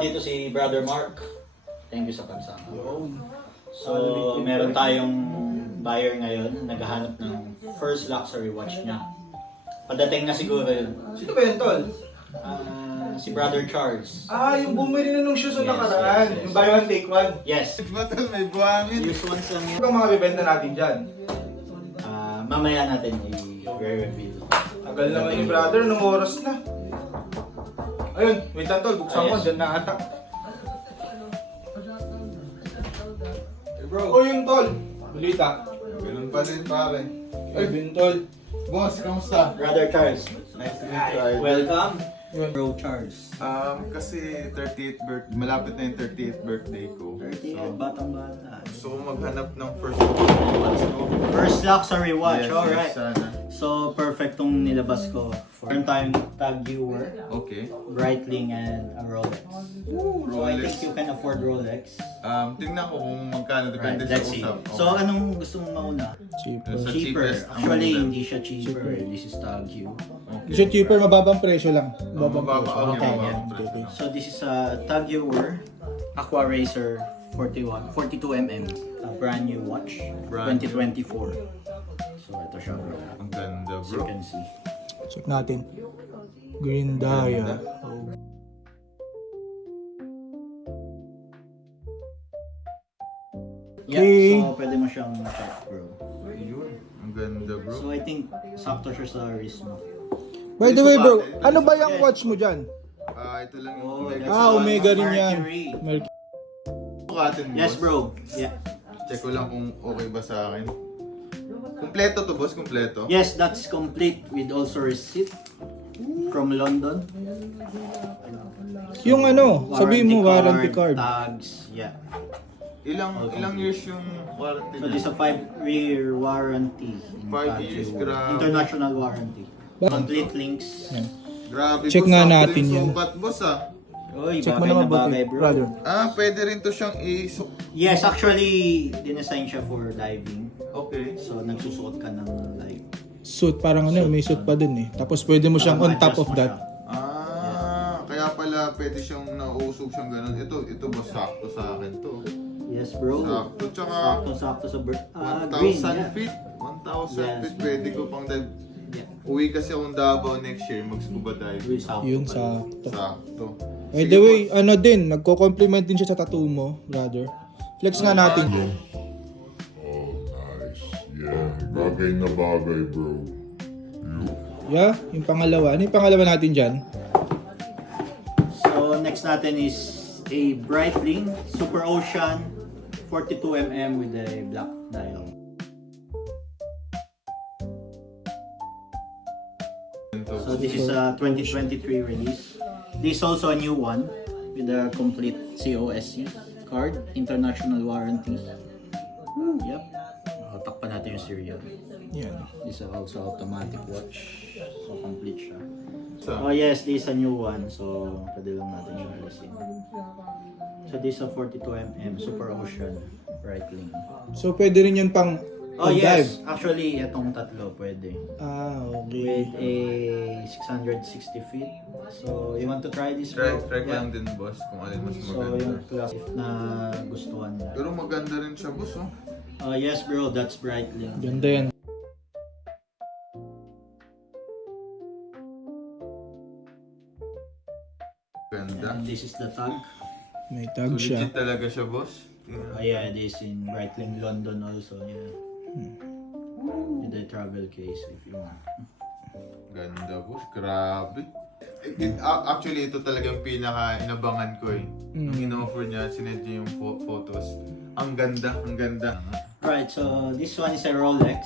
dito si Brother Mark. Thank you sa pagsama. So, meron tayong buyer ngayon, naghahanap ng first luxury watch niya. Padating na siguro yun. Sino ba yun, Tol? Si Brother Charles. Yung bumili na nung shoes na Yes, nakaraan. yes, yes. Yung buy one, take one. Yes. Batal may buhangin. Use once lang Ano yun. bang mga bibenta natin dyan? Mamaya natin i-reveal. Tagal naman ni brother, nung oras na. Ayun, wait lang, Tol. Buksan mo, Yes. dyan na ata. Bro, Oh, yung Tol. Balita. ganun pa rin pare. Ay, Bintol. Boss, kamusta? Brother Charles. Nice to meet you. Idol. Welcome. Bro Charles. Kasi 38th birthday, malapit na yung 38th birthday ko. 30 batang bata. Gusto ko maghanap ng first watch ko. First luxury watch, Yes, alright. yes, sana. So, perfect tong nilabas ko. Meron tayong Tag Heuer, Okay. Breitling, and a Rolex. So, I think you can afford Rolex. Tingnan ko kung magkano, Right, depende sa let's see. usap. So, anong gusto mong mauna? Sa Cheaper. cheapest, ang Actually, muna. hindi siya cheaper. This is Tag Heuer. Okay. Kasi cheaper, mababang presyo lang. Mababa, presyo. Okay, mababa. yeah. So, this is a Tag Heuer Aqua Racer 42mm. A brand new watch. Brand new. 2024. So, ito siya, bro. Ang ganda, As you bro. can see. Check natin. Green Dia. Oh. Yeah, Okay. so pwede mo siyang check, bro. Ayun, ang ganda, bro. So I think sakto siya sa wrist mo. By the way bro, ano ba yung watch mo dyan? Ito lang yung Oh, Omega. that's Omega rin yan. Mercury. Sukatin, Yes, boss. bro. Yeah. Check ko lang kung okay ba sa akin. Kumpleto to, boss, kumpleto. Yes, that's complete with also receipt from London. Yung ano, sabihin mo warranty card. Tags, yeah. Ilang years yung warranty So this is niya? a 5-year warranty. in 5 Tag years, Heuer. grabe. International warranty. Complete links. Grabe, Check boss. nga Sakto natin yung yan. sukat, boss, ah. Uy, Check mo bagay na naman bagay, buti, bro. brother. Pwede rin to siyang Yes, actually, dinesign siya for diving. Okay. So, nagsusuot ka ng like... Suit, parang ano, may suit pa dun eh. Tapos pwede mo siyang on top ma-adjust of mo that. siya. Kaya pala pwede siyang nausog siyang ganun. Ito boss, sakto sa akin to. Yes, bro. Sakto, tsaka Sakto sa 1,000 green, yeah. feet. 1,000 Yes. feet, pwede ko pang dive. Yeah. Uwi kasi akong Davao next year, mag-scuba dive. Yun sakto. Sakto. By the way, ano din, nagko-compliment din siya sa tattoo mo, brother. Flex nga natin. Oh, nice. Yeah, bagay na bagay, bro. Yeah, yung pangalawa. Ano yung pangalawa natin dyan? So, next natin is a Breitling Super Ocean 42mm with a black dial. So, this is a 2023 release. This is also a new one with a complete COSC card, international warranty. Yep. Takpan natin yung serial. Yan. This is also automatic watch. So, complete siya. Sa Oh yes, this is a new one. So, pwede lang natin siya alisin. So, this is a 42mm Super Ocean Breitling. So pwede rin yun pang Oh dive. yes, actually, itong tatlo pwede. Okay. With a 660 feet. So, you want to try this? try bro? Yeah. lang din boss kung alin mas So, maganda. yung class if na gustuhan mo. Pero maganda rin siya boss, oh. Yes bro, that's Breitling. Ganda yan. Ganda. And this is the tag. May So, tag siya. legit talaga siya boss. Yeah, this in Breitling London also. Yeah. With the travel case if you want. Ganda boss, grabe. Actually, ito talaga yung pinaka-inabangan ko eh. Nung in-offer niya, sinend niya yung photos. Ang ganda, ang ganda. Right, so this one is a Rolex.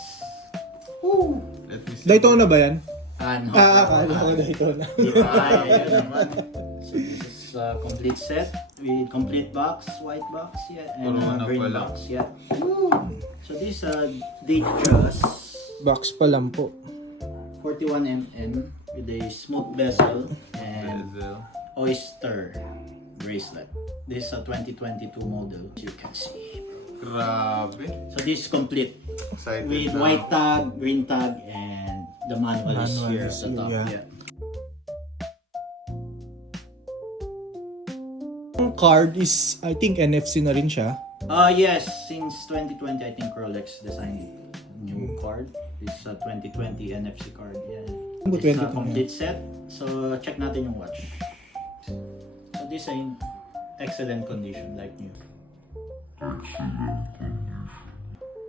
Let me see. Daytona ba yan? Ano? Akala ko Daytona. Di ba? Ayan naman. So this is a complete set with complete box, white box, yeah, and Corona green pala. box, yeah. So this is a Datejust Box pa lang po. 41mm with a smooth bezel and Bezel. oyster bracelet. This is a 2022 model, as you can see. Grabe. So this is complete Excited with na. white tag, green tag, and the manual is Manual here at is the here, top. yeah. Yeah. Ang card is, I think, NFC na rin siya. Yes, since 2020, I think Rolex designed new card. This 2020 NFC card. Yeah. Ano, It's 2020? a complete set. So, check natin yung watch. So, this ay in excellent condition, like new.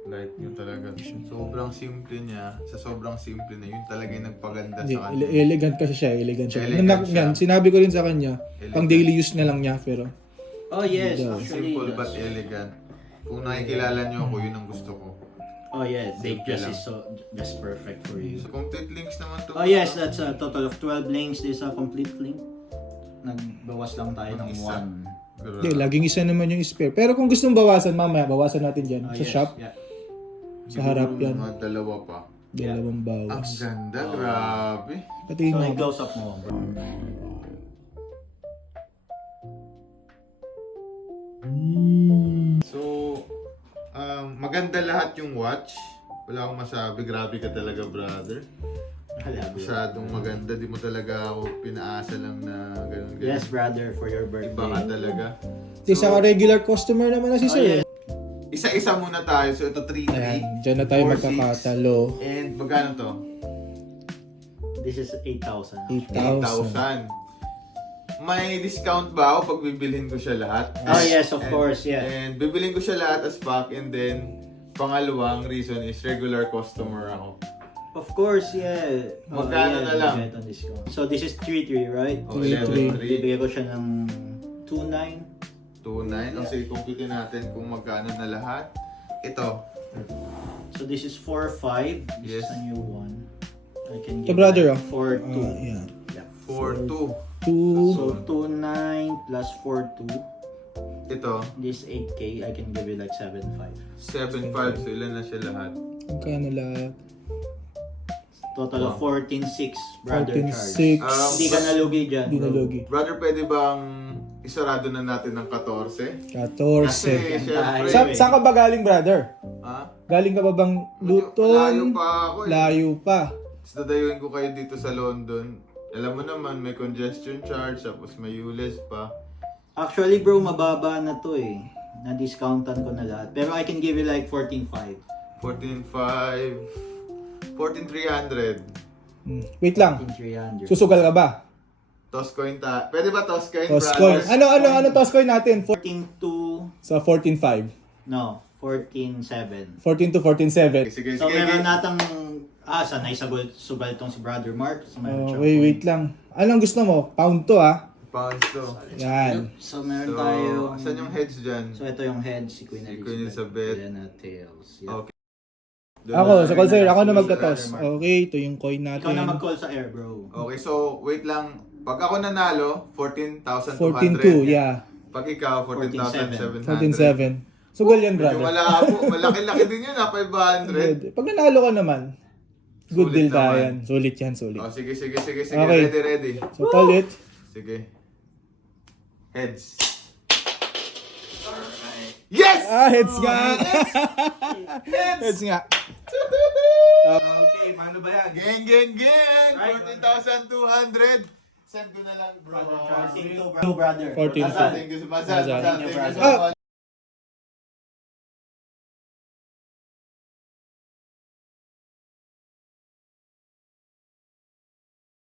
Like yun talaga. Sobrang simple niya. Sa sobrang simple na, yun talaga yung nagpaganda Hindi, sa kanya. elegant kasi siya, elegant siya. Elegant siya. Yan, sinabi ko rin sa kanya, Elegant. pang daily use na lang niya, pero Oh, yes. Yeah. Actually, Simple yes. but elegant. Kung nakikilala niyo ako, yun ang gusto ko. Oh, yes. They Simple just lang. is so just perfect for you. So, complete links naman to. Oh, yes. That's a total of 12 links. This is a complete link. Nagbawas lang tayo ng Isa. 1. hindi, laging isa naman yung spare. Pero kung gusto mong bawasan, mamaya, bawasan natin dyan Oh, sa yes. shop. Yeah. Sa harap yan. Mga dalawa pa. Dalawang Ang bawas. ganda, grabe. Patingin So, mo. i-close up mo, bro. So, maganda lahat yung watch. Wala akong masabi. Grabe ka talaga, brother. Masyadong maganda. Di mo talaga ako pinaasa lang na ganun. Yes, brother, for your Iba ka birthday. talaga. Isa ka regular customer naman na si Oh, sir. yes. Isa-isa muna tayo. So, ito 3-3. Ayan, dyan na tayo 4-6. magkakatalo. And magkano to? This is 8,000. 8,000. 8,000. May discount ba ako pag bibilhin ko siya lahat? Oh, yes, of course, yeah. And bibilhin ko siya lahat as pack, and then pangalawang reason is regular customer ako. Of course, yeah. Magkano na lang? Get on discount. So, this is 3,3, right? O, 3-3. 11,300. Bibigay ko siya ng 2,900. 2,900. Ang sige, compute natin kung magkano na lahat. Ito. So, this is 4,500. This Yes. is a new one. I can Ito, give brother, like oh. 4,200. Ayan. Yeah. 4,200. 2, So, 2,900 plus 4,200. Ito. This 8K, I can give you like 7,500. 7,500. So, ilan na siya lahat? magkano lahat? Total of 14,600, brother charge. 14,600. Hindi ka nalugi dyan, Hindi bro. nalugi. Brother, pwede bang isarado na natin ng 14? 14. Kasi, syempre. Saan ka ba galing, brother? Ha? Galing ka ba bang Luton? Layo pa ako eh. Layo pa. Tapos dadayuin ko kayo dito sa London. Alam mo naman, may congestion charge, tapos may ULEZ pa. Actually, bro, mababa na to eh. Na-discountan ko na lahat. Pero I can give you like 14,500. 14,500. 14,300. Wait lang. 14,300. Susugal ka ba? Toss coin ta. Pwede ba toss coin, Toss coin. brothers? Ano toss coin natin? 14,200. Sa 14,500. No, 14,700. 14 to 14,700. Sige, So, sige. meron natang... sanay sugal tong si Brother Mark. So, meron siyang Wait lang. Anong gusto mo? Pound to ah. Pounds to. Yan. So, meron So, tayo... saan yung heads dyan? So, ito yung head, si Queen Si Elizabeth. Queen Elizabeth. Then, tails. Yeah. Okay. Doon Ako, na- sa call sir, ako na Sige, magtatos. Mark. Okay, ito yung coin natin. Ikaw na mag-call sa air, bro. Okay, so wait lang. Pag ako nanalo, 14,200. 14,200, yeah. Pag ikaw, 14,700. 14,700. Sugal yan, Medyo brother. malabo. Malaki-laki din yun, 500. Pag nanalo ka naman, good Sulit deal tayo naman. yan. Sulit yan, sulit. Oh, sige. Okay. Ready. So, call it. Sige. Heads. Yes! Heads nga! Heads nga. Okay, paano ba yan? Gang! 14,200. Send ko na lang, bro. 14,200, brother. 14,200. Thank you so much. Mazal. Thank you, Mazal. brother.